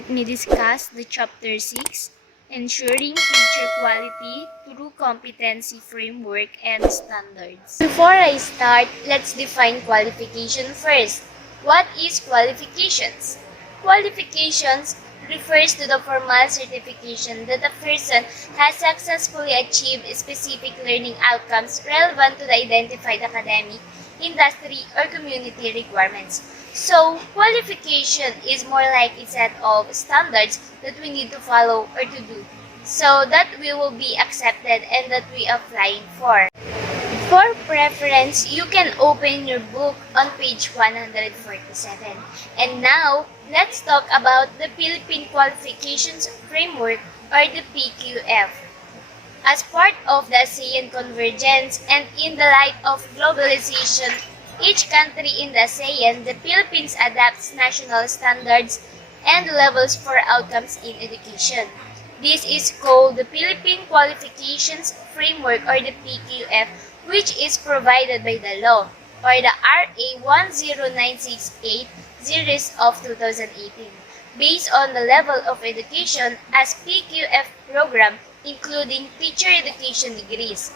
let me discuss the Chapter 6, Ensuring Teacher Quality through Competency Framework and Standards. Before I start, let's define qualification first. What is qualifications? Qualifications refers to the formal certification that a person has successfully achieved specific learning outcomes relevant to the identified academic, industry, or community requirements. So, qualification is more like a set of standards that we need to follow or to do so that we will be accepted and that we are applying for. For preference, you can open your book on page 147. And now, let's talk about the Philippine Qualifications Framework or the PQF. As part of the ASEAN convergence and in the light of globalization, each country in the ASEAN, the Philippines adapts national standards and levels for outcomes in education. This is called the Philippine Qualifications Framework or the PQF, which is provided by the law or the RA 10968 series of 2018 based on the level of education as PQF program including teacher education degrees.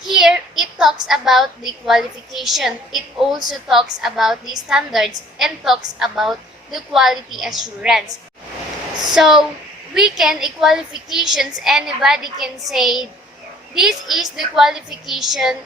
Here, it talks about the qualification. It also talks about the standards and talks about the quality assurance. So, we can, qualifications, anybody can say, this is the qualification.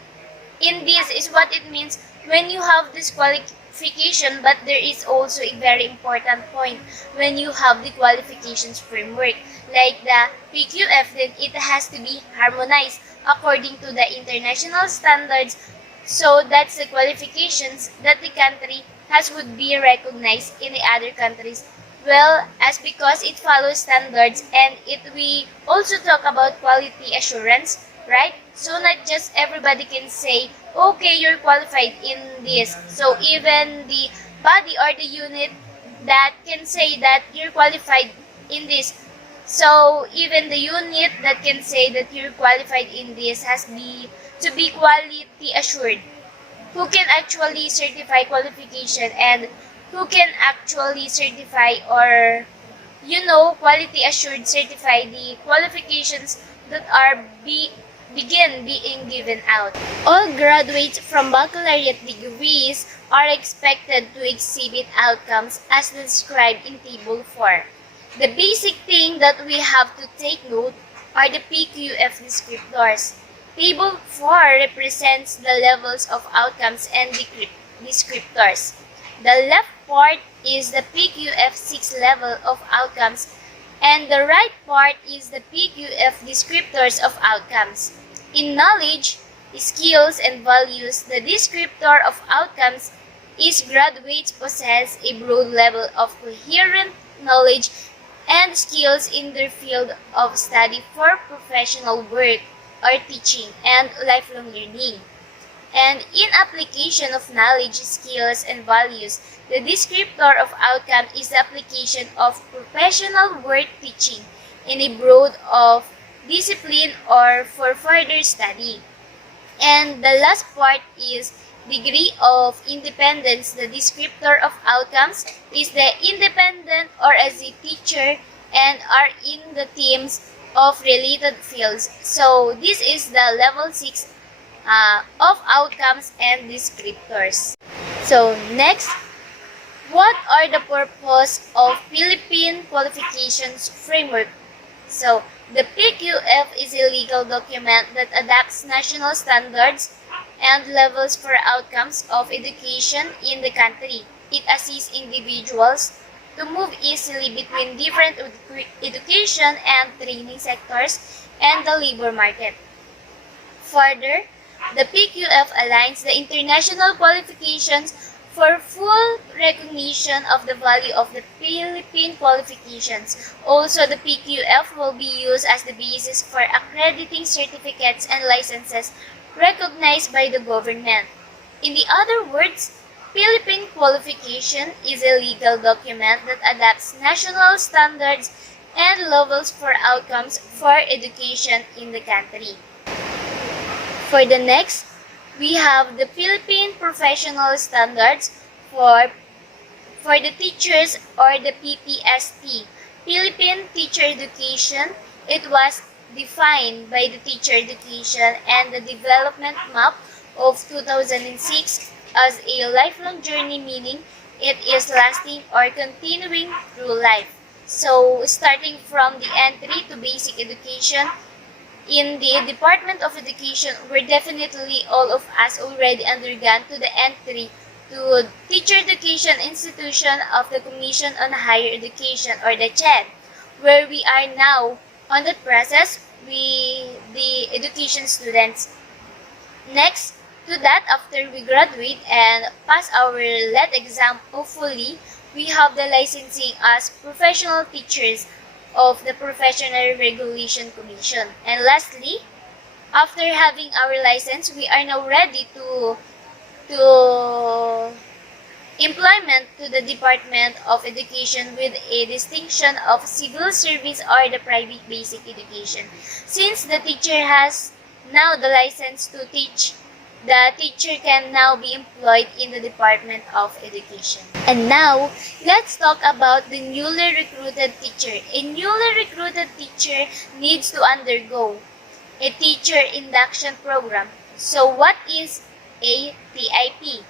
In this is what it means when you have this qualification, but there is also a very important point when you have the qualifications framework. Like the PQF, then it has to be harmonized according to the international standards. So that's the qualifications that the country has would be recognized in the other countries. Well, as because it follows standards and we also talk about quality assurance, right? So not just everybody can say, okay, you're qualified in this. So even the body or the unit that can say that you're qualified in this. So even the unit that can say that you're qualified in this has to be quality assured. Who can actually certify qualification and who can actually certify or quality assured certify the qualifications that are begin being given out. All graduates from baccalaureate degrees are expected to exhibit outcomes as described in Table 4. The basic thing that we have to take note are the PQF descriptors. Table 4 represents the levels of outcomes and descriptors. The left part is the PQF 6 level of outcomes and the right part is the PQF descriptors of outcomes. In knowledge, skills, and values, the descriptor of outcomes is graduates possess a broad level of coherent knowledge and skills in their field of study for professional work or teaching and lifelong learning. And in application of knowledge, skills, and values, the descriptor of outcome is the application of professional work teaching in a broad of discipline or for further study. And the last part is degree of independence. The descriptor of outcomes is the independent or as a teacher and are in the teams of related fields. So this is the level 6 of outcomes and descriptors. So next, what are the purpose of Philippine Qualifications Framework? So the PQF is a legal document that adapts national standards and levels for outcomes of education in the country. It assists individuals to move easily between different education and training sectors and the labor market. Further, the PQF aligns the international qualifications for full recognition of the value of the Philippine qualifications. Also, the PQF will be used as the basis for accrediting certificates and licenses recognized by the government. In the other words, Philippine qualification is a legal document that adapts national standards and levels for outcomes for education in the country. For the next, we have the Philippine Professional Standards for For the teachers or the PPST, Philippine Teacher Education, it was defined by the Teacher Education and the Development Map of 2006 as a lifelong journey, meaning it is lasting or continuing through life. So, starting from the entry to basic education, in the Department of Education, we're definitely all of us already undergone to the entry to Teacher Education Institution of the Commission on Higher Education or the CHED, where we are now on that process with the education students. Next to that, after we graduate and pass our LET exam, hopefully, we have the licensing as professional teachers of the Professional Regulation Commission. And lastly, after having our license, we are now ready to employment to the Department of Education with a distinction of civil service or the private basic education. Since the teacher has now the license to teach, the teacher can now be employed in the Department of Education. And now, let's talk about the newly recruited teacher. A newly recruited teacher needs to undergo a teacher induction program. So what is a TIP?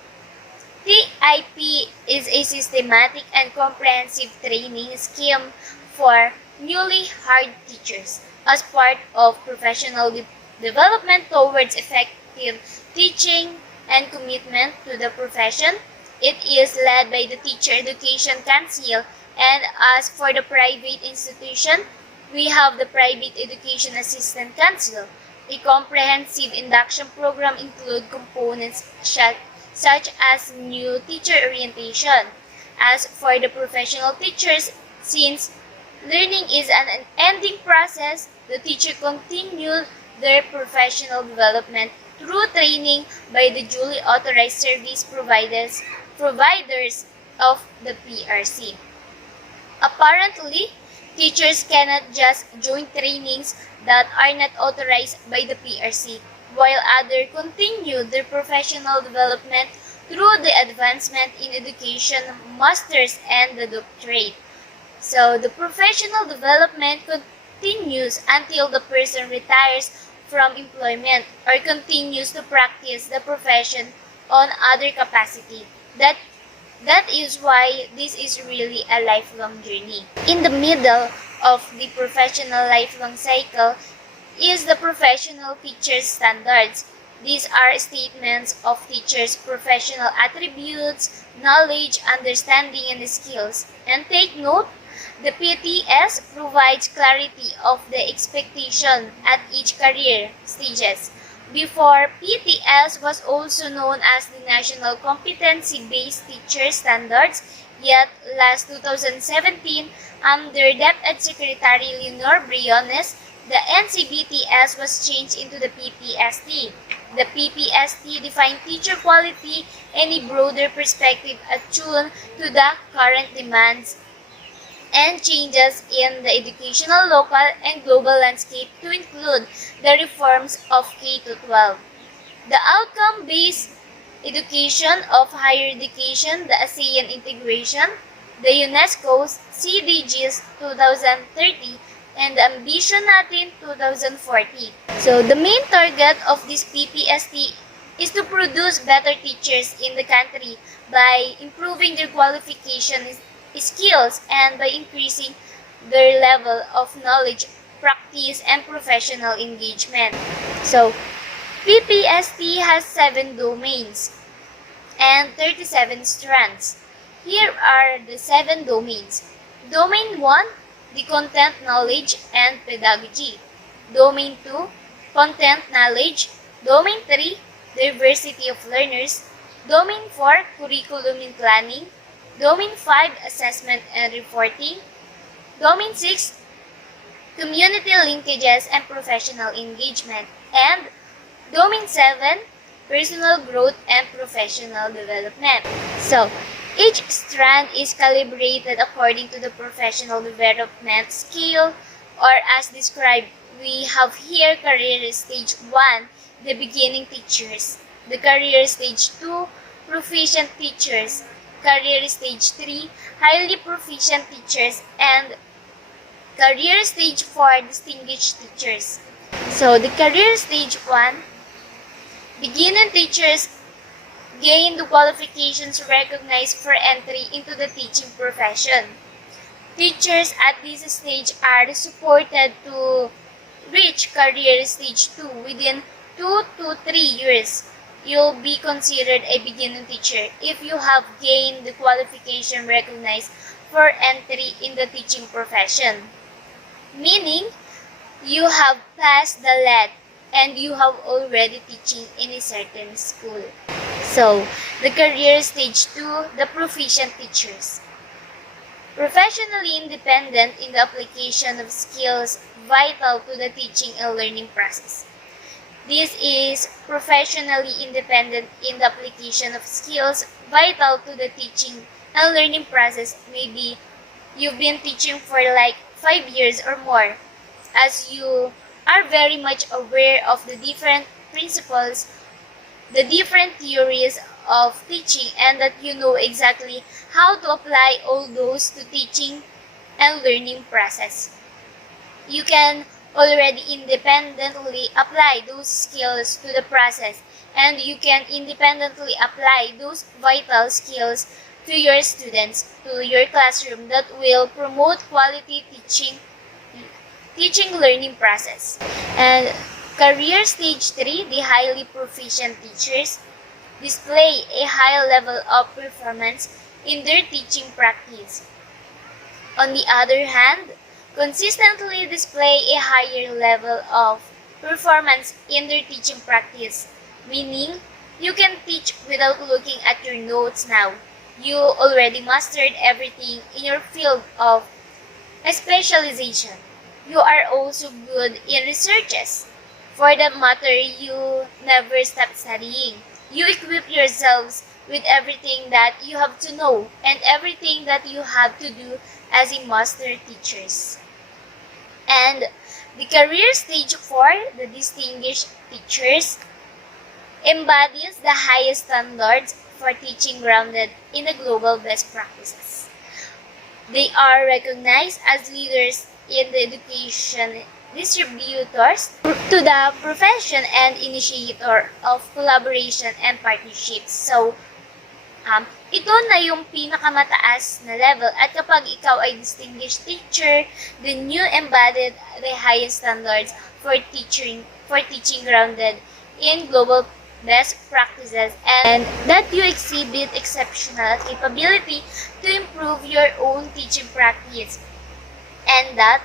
TIP is a systematic and comprehensive training scheme for newly hired teachers as part of professional development towards effective teaching and commitment to the profession. It is led by the Teacher Education Council, and as for the private institution, we have the Private Education Assistant Council. A comprehensive induction program includes components such as new teacher orientation. As for the professional teachers, since learning is an unending process, the teacher continues their professional development through training by the duly authorized service providers of the PRC. Apparently, teachers cannot just join trainings that are not authorized by the PRC, while others continue their professional development through the advancement in education, masters, and the doctorate. So, the professional development continues until the person retires from employment or continues to practice the profession on other capacity. That is why this is really a lifelong journey. In the middle of the professional lifelong cycle is the professional teacher standards. These are statements of teachers' professional attributes, knowledge, understanding, and skills. And take note, the PTS provides clarity of the expectation at each career stages. Before, PTS was also known as the National Competency-Based Teacher Standards, yet last 2017, under DepEd Secretary Leonor Briones, the NCBTS was changed into the PPST. The PPST defined teacher quality in a broader perspective attuned to the current demands and changes in the educational local and global landscape to include the reforms of K-12. The outcome-based education of higher education, the ASEAN integration, the UNESCO's CDGs 2030, and the Ambition Natin 2040. So, the main target of this PPST is to produce better teachers in the country by improving their qualifications, skills, and by increasing their level of knowledge, practice, and professional engagement. So, PPST has 7 domains and 37 strands. Here are the 7 domains. Domain 1, the content knowledge and pedagogy. Domain 2, content knowledge. Domain 3, diversity of learners. Domain 4, curriculum and planning. Domain 5, assessment and reporting. Domain 6, community linkages and professional engagement. And Domain 7, personal growth and professional development. So, each strand is calibrated according to the professional development scale, or as described, we have here career stage 1, the beginning teachers. The career stage 2, proficient teachers. Career Stage 3, highly proficient teachers, and Career Stage 4, distinguished teachers. So, the Career Stage 1, beginning teachers gain the qualifications recognized for entry into the teaching profession. Teachers at this stage are supported to reach Career Stage 2 within 2 to 3 years. You'll be considered a beginning teacher if you have gained the qualification recognized for entry in the teaching profession. Meaning, you have passed the LET and you have already teaching in a certain school. So, the Career Stage 2, the Proficient teachers. Professionally independent in the application of skills vital to the teaching and learning process. This is professionally independent in the application of skills vital to the teaching and learning process. Maybe you've been teaching for like 5 years or more, as you are very much aware of the different principles, the different theories of teaching, and that you know exactly how to apply all those to teaching and learning process. You can already independently apply those skills to the process, and you can independently apply those vital skills to your students, to your classroom, that will promote quality teaching learning process. And Career Stage 3, the highly proficient teachers, display a high level of performance in their teaching practice. On the other hand, consistently display a higher level of performance in their teaching practice, meaning you can teach without looking at your notes now. You already mastered everything in your field of specialization. You are also good in researches. For that matter, you never stop studying. You equip yourselves with everything that you have to know and everything that you have to do as a master teachers. And the Career Stage 4, the distinguished teachers, embodies the highest standards for teaching grounded in the global best practices. They are recognized as leaders in the education, distributors to the profession, and initiator of collaboration and partnerships. So, ito na yung pinakamataas na level, at kapag ikaw ay distinguished teacher, then you embodied the highest standards for teaching grounded in global best practices, and that you exhibit exceptional capability to improve your own teaching practice and that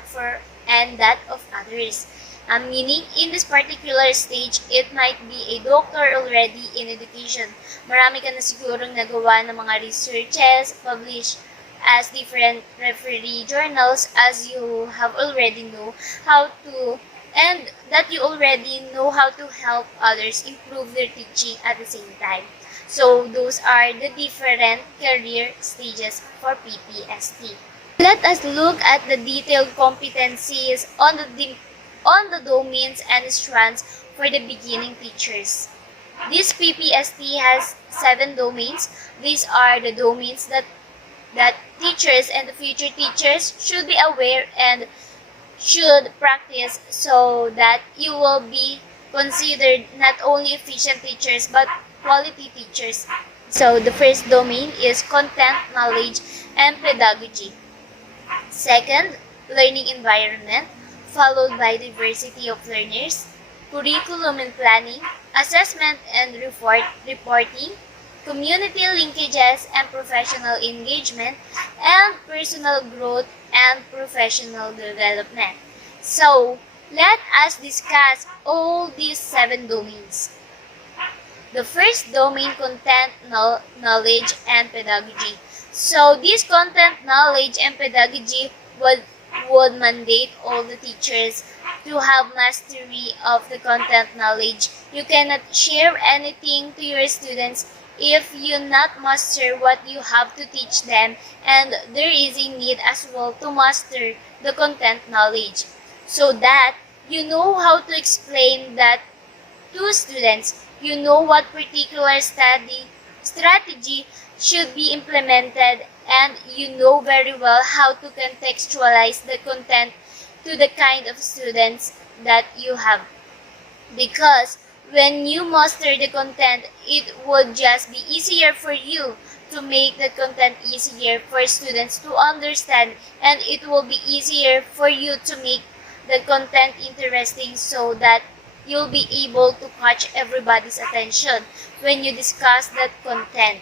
of others. Meaning, in this particular stage, it might be a doctor already in education. Marami ka na sigurong nagawa ng mga researches, published as different referee journals, as you have already know how to, and that you already know how to help others improve their teaching at the same time. So, those are the different career stages for PPST. Let us look at the detailed competencies on the domains and strands for the beginning teachers. This PPST has 7 domains. These are the domains that teachers and the future teachers should be aware and should practice, so that you will be considered not only efficient teachers but quality teachers. So the first domain is content, knowledge, and pedagogy. Second, learning environment, followed by diversity of learners, curriculum and planning, assessment and reporting, community linkages and professional engagement, and personal growth and professional development. So, let us discuss all these 7 domains. The first domain, content, knowledge, and pedagogy. So, this content, knowledge, and pedagogy would mandate all the teachers to have mastery of the content knowledge. You cannot share anything to your students if you not master what you have to teach them, and there is a need as well to master the content knowledge, so that you know how to explain that to students. You know what particular study strategy should be implemented, and you know very well how to contextualize the content to the kind of students that you have. Because when you master the content, it would just be easier for you to make the content easier for students to understand, and it will be easier for you to make the content interesting so that you'll be able to catch everybody's attention when you discuss that content.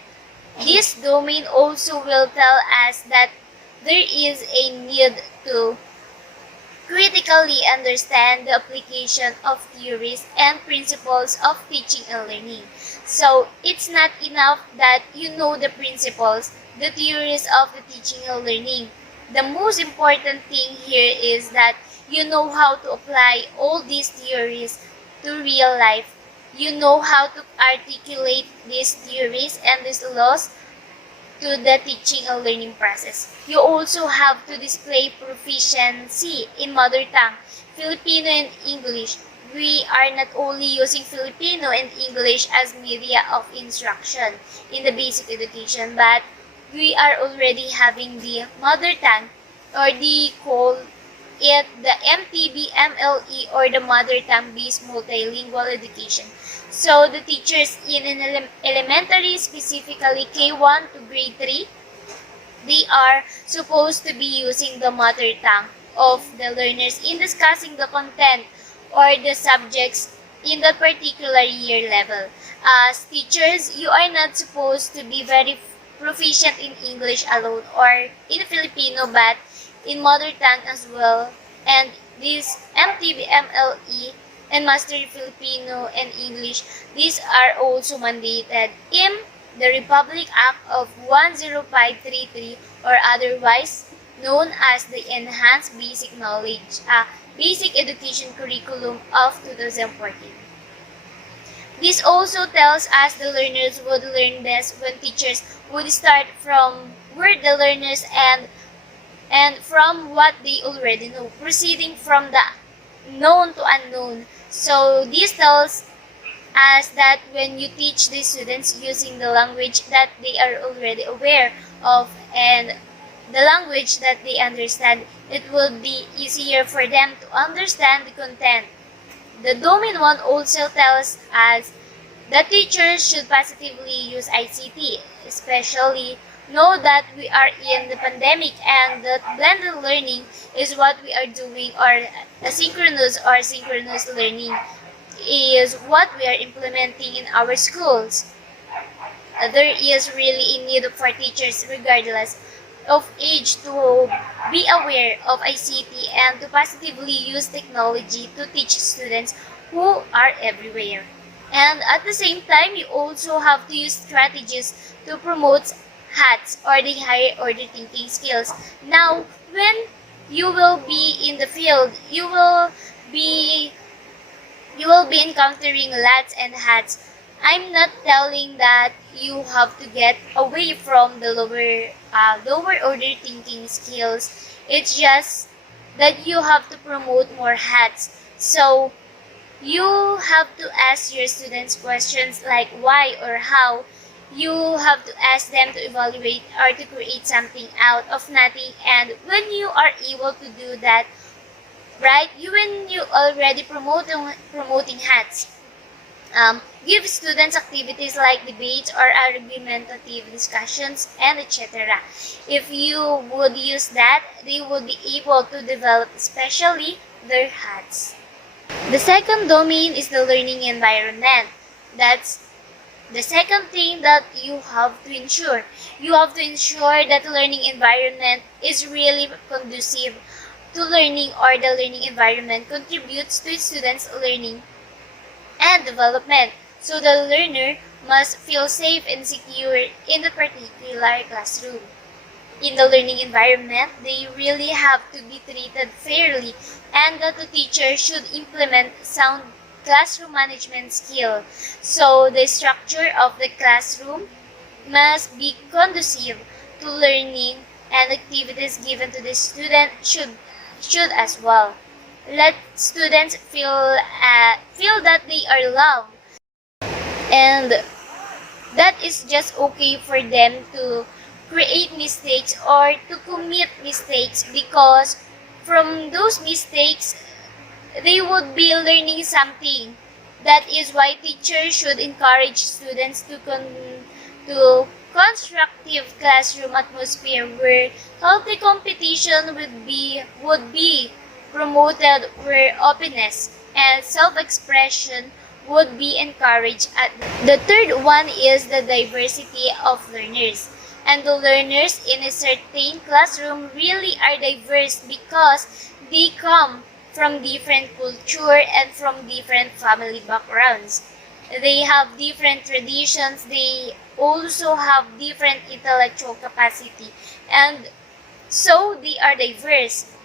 This domain also will tell us that there is a need to critically understand the application of theories and principles of teaching and learning. So it's not enough that you know the principles, the theories of the teaching and learning. The most important thing here is that you know how to apply all these theories to real life. You know how to articulate these theories and these laws to the teaching and learning process. You also have to display proficiency in mother tongue, Filipino and English. We are not only using Filipino and English as media of instruction in the basic education, but we are already having the mother tongue, or the call it the MTB-MLE, or the mother tongue based multilingual education. So the teachers in an elementary, specifically K1 to grade 3, they are supposed to be using the mother tongue of the learners in discussing the content or the subjects in that particular year level. As teachers, you are not supposed to be very proficient in English alone or in Filipino, but in mother tongue as well. And this MTB, MLE, and Master Filipino and English, these are also mandated in the Republic Act of 10533, or otherwise known as the Enhanced Basic Knowledge, Basic Education Curriculum of 2014. This also tells us the learners would learn best when teachers would start from where the learners and from what they already know, proceeding from the known to unknown. So this tells us that when you teach the students using the language that they are already aware of and the language that they understand, it will be easier for them to understand the content. The domain 1 also tells us that teachers should positively use ICT, especially know that we are in the pandemic and that blended learning is what we are doing, or asynchronous or synchronous learning is what we are implementing in our schools. There is really a need for teachers regardless of age to be aware of ICT and to positively use technology to teach students who are everywhere. And at the same time, you also have to use strategies to promote HATS, or the higher order thinking skills. Now, when you will be in the field, you will be encountering LATs and HATS. I'm not telling that you have to get away from the lower order thinking skills. It's just that you have to promote more HATS. So you have to ask your students questions like why or how. You have to ask them to evaluate or to create something out of nothing. And when you are able to do that, right, when you already promoting HATS, give students activities like debates or argumentative discussions and etc. If you would use that, they would be able to develop especially their HATS. The second domain is the learning environment. That's the second thing that you have to ensure. You have to ensure that the learning environment is really conducive to learning, or the learning environment contributes to students' learning and development. So the learner must feel safe and secure in the particular classroom. In the learning environment, they really have to be treated fairly, and that the teacher should implement sound classroom management skill. So the structure of the classroom must be conducive to learning, and activities given to the student should as well. Let students feel that they are loved and that is just okay for them to create mistakes or to commit mistakes, because from those mistakes they would be learning something. That is why teachers should encourage students to constructive classroom atmosphere where healthy competition would be promoted, where openness and self-expression would be encouraged. The third one is the diversity of learners. And the learners in a certain classroom really are diverse because they come from different culture and from different family backgrounds. They have different traditions, they also have different intellectual capacity, and so they are diverse.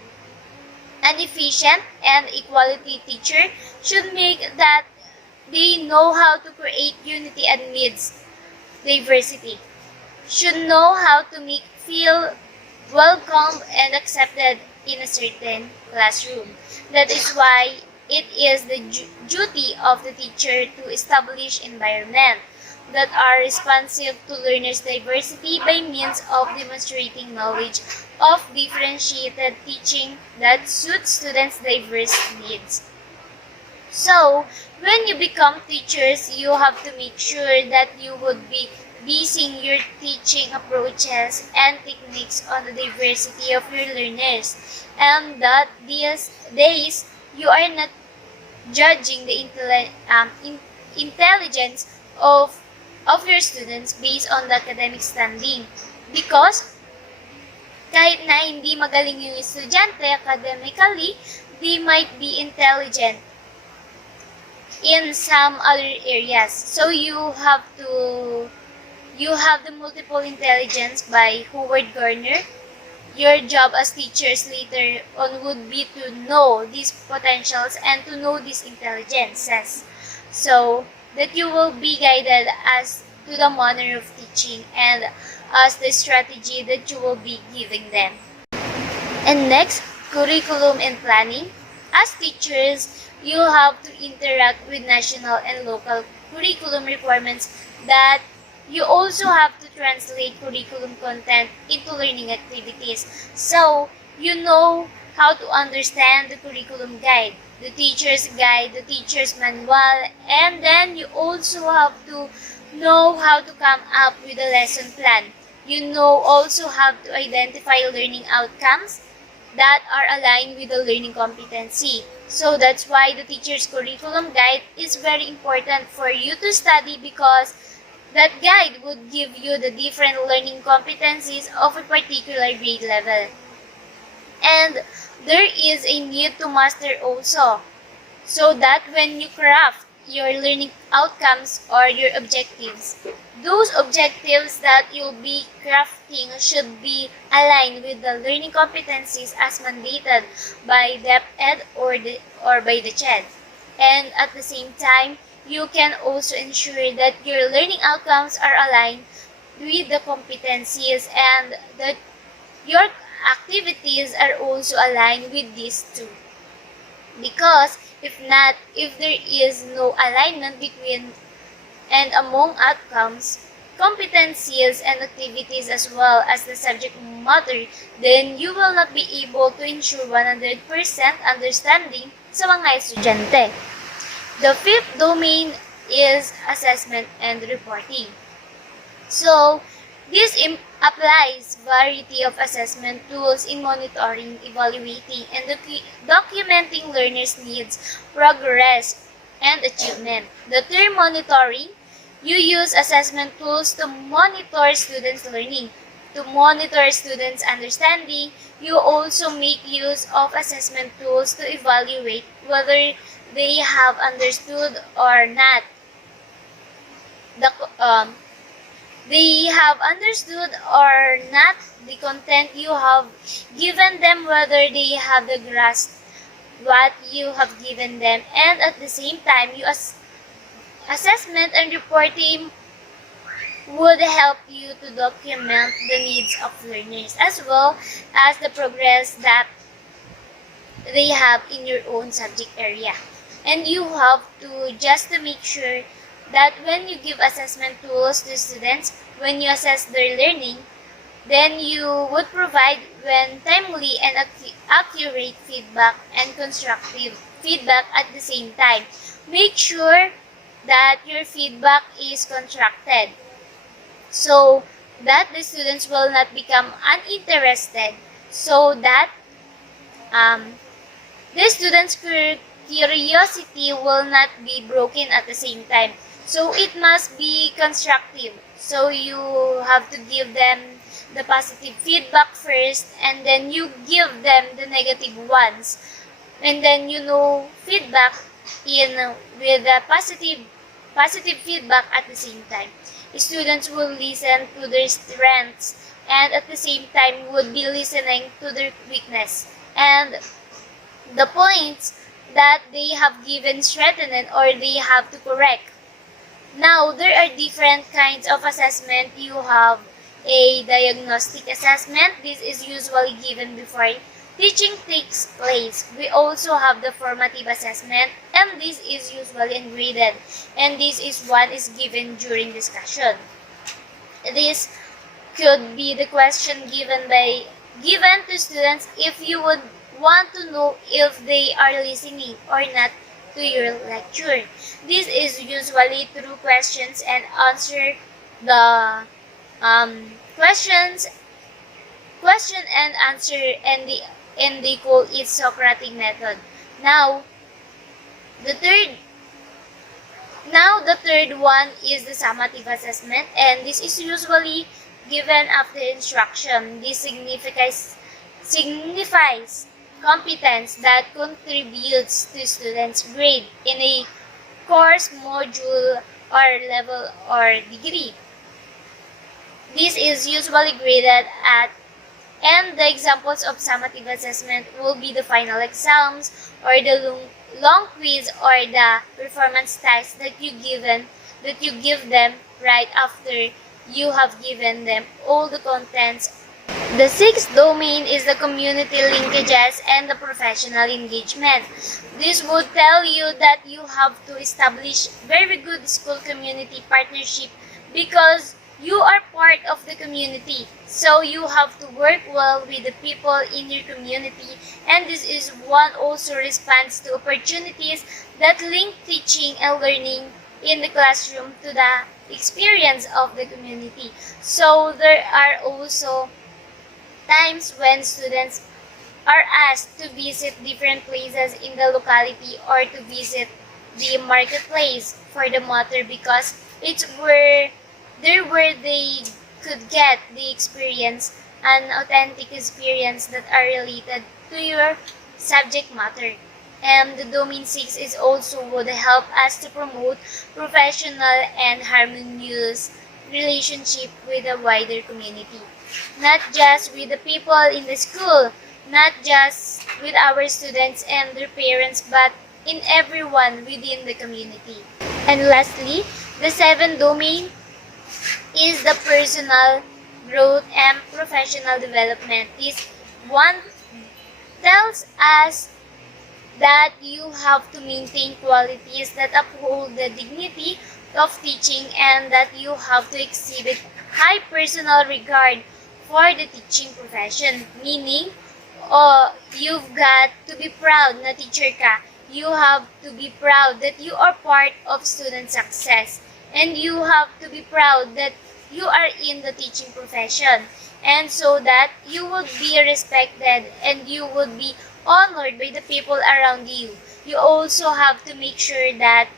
An efficient and equality teacher should make that they know how to create unity amidst diversity, should know how to make feel welcome and accepted in a certain classroom. That is why it is the duty of the teacher to establish environment that are responsive to learners' diversity by means of demonstrating knowledge of differentiated teaching that suits students' diverse needs. So, when you become teachers, you have to make sure that you would be basing your teaching approaches and techniques on the diversity of your learners, and that these days you are not judging the intelligence of your students based on the academic standing, because kahit na hindi magaling yung estudyante academically, they might be intelligent in some other areas. So you have the multiple intelligence by Howard Gardner. Your job as teachers later on would be to know these potentials and to know these intelligences, so that you will be guided as to the manner of teaching and as the strategy that you will be giving them. And next, curriculum and planning. As teachers, you have to interact with national and local curriculum requirements that you also have to translate curriculum content into learning activities. So, you know how to understand the curriculum guide, the teacher's guide, the teacher's manual, and then you also have to know how to come up with a lesson plan. You also have to identify learning outcomes that are aligned with the learning competency. So that's why the teacher's curriculum guide is very important for you to study, because that guide would give you the different learning competencies of a particular grade level. And there is a need to master also, so that when you craft your learning outcomes or your objectives, those objectives that you'll be crafting should be aligned with the learning competencies as mandated by DepEd or by the CHED. And at the same time, you can also ensure that your learning outcomes are aligned with the competencies and that your activities are also aligned with these two. Because if there is no alignment between and among outcomes, competencies, and activities, as well as the subject matter, then you will not be able to ensure 100% understanding sa mga estudyante. The fifth domain is assessment and reporting. So, this applies variety of assessment tools in monitoring, evaluating, and documenting learners' needs, progress, and achievement. The term monitoring, you use assessment tools to monitor students' learning, to monitor students' understanding. You also make use of assessment tools to evaluate whether they have understood or not they have understood or not the content you have given them, whether they have the grasp what you have given them, and at the same time, assessment and reporting would help you to document the needs of learners as well as the progress that they have in your own subject area. And you have to, just to make sure that when you give assessment tools to students, when you assess their learning, then you would provide when timely and accurate feedback and constructive feedback at the same time. Make sure that your feedback is constructed so that the students will not become uninterested, so that the students' curiosity will not be broken at the same time. So it must be constructive. So you have to give them the positive feedback first, and then you give them the negative ones. And then feedback with the positive feedback at the same time. Students will listen to their strengths and at the same time would be listening to their weakness and the points that they have given strengthened or they have to correct. Now, there are different kinds of assessment. You have a diagnostic assessment. This is usually given before teaching takes place. We also have the formative assessment, and this is usually ungraded, and this is given during discussion. This could be the question given to students if you would want to know if they are listening or not to your lecture. This is usually through questions and answer. The question and answer, and they call it Socratic method. Now the third one is the summative assessment, and this is usually given after instruction. This signifies competence that contributes to students' grade in a course, module, or level or degree. This is usually graded at, and the examples of summative assessment will be the final exams or the long quiz or the performance test that you give them right after you have given them all the contents. The sixth domain is the community linkages and the professional engagement. This would tell you that you have to establish very good school community partnership because you are part of the community. So you have to work well with the people in your community, and this is one also responds to opportunities that link teaching and learning in the classroom to the experience of the community. So there are also times when students are asked to visit different places in the locality or to visit the marketplace for the matter because it's where they could get the experience, an authentic experience that are related to your subject matter. And the domain 6 is also would help us to promote professional and harmonious relationship with a wider community. Not just with the people in the school, not just with our students and their parents, but in everyone within the community. And lastly, the seventh domain is the personal growth and professional development. This one tells us that you have to maintain qualities that uphold the dignity of teaching and that you have to exhibit high personal regard for the teaching profession. Meaning, you've got to be proud na teacher ka. You have to be proud that you are part of student success. And you have to be proud that you are in the teaching profession. And so that you would be respected and you would be honored by the people around you. You also have to make sure that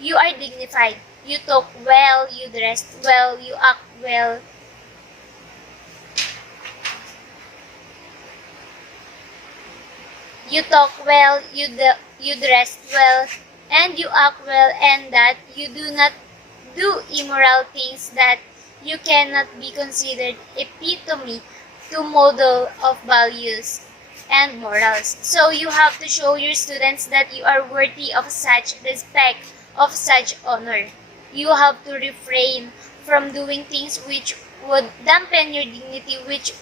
you are dignified. You talk well, you dress well, you act well. You talk well, you dress well, and you act well, and that you do not do immoral things that you cannot be considered epitome to model of values and morals. So you have to show your students that you are worthy of such respect, of such honor. You have to refrain from doing things which would dampen your dignity, which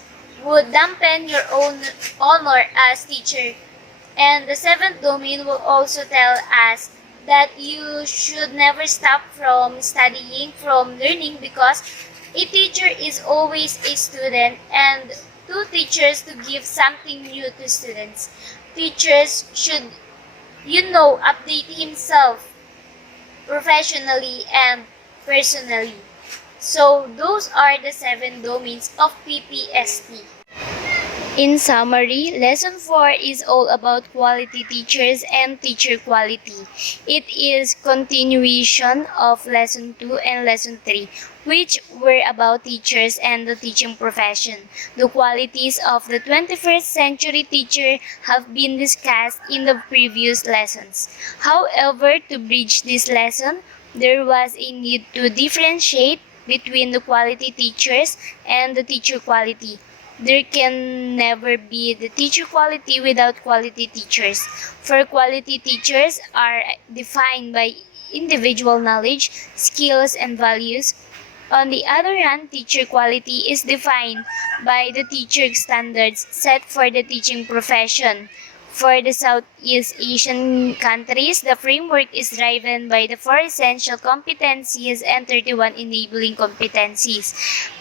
would dampen your own honor as teacher. And the seventh domain will also tell us that you should never stop from studying, from learning, because a teacher is always a student, and to teachers to give something new to students. Teachers should, update himself professionally and personally. So those are the 7 domains of PPST. In summary, Lesson 4 is all about quality teachers and teacher quality. It is continuation of Lesson 2 and Lesson 3, which were about teachers and the teaching profession. The qualities of the 21st century teacher have been discussed in the previous lessons. However, to bridge this lesson, there was a need to differentiate between the quality teachers and the teacher quality. There can never be the teacher quality without quality teachers. For quality teachers are defined by individual knowledge, skills, and values. On the other hand, teacher quality is defined by the teacher standards set for the teaching profession. For the Southeast Asian countries, the framework is driven by the 4 essential competencies and 31 enabling competencies.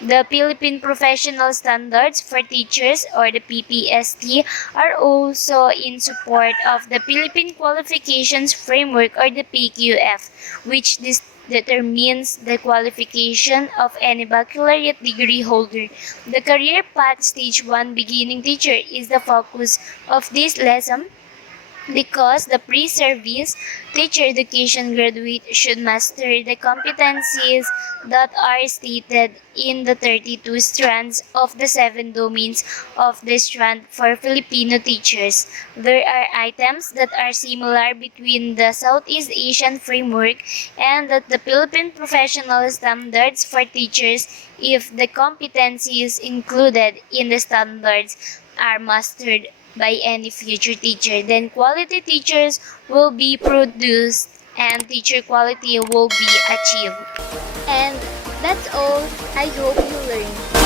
The Philippine Professional Standards for Teachers, or the PPST, are also in support of the Philippine Qualifications Framework, or the PQF, which determines the qualification of any baccalaureate degree holder. The career path stage 1 beginning teacher is the focus of this lesson, because the pre-service teacher education graduate should master the competencies that are stated in the 32 strands of the 7 domains of the strand for Filipino teachers. There are items that are similar between the Southeast Asian framework and the Philippine Professional Standards for Teachers if the competencies included in the standards are mastered by any future teacher. Then quality teachers will be produced and teacher quality will be achieved. And that's all. I hope you learned.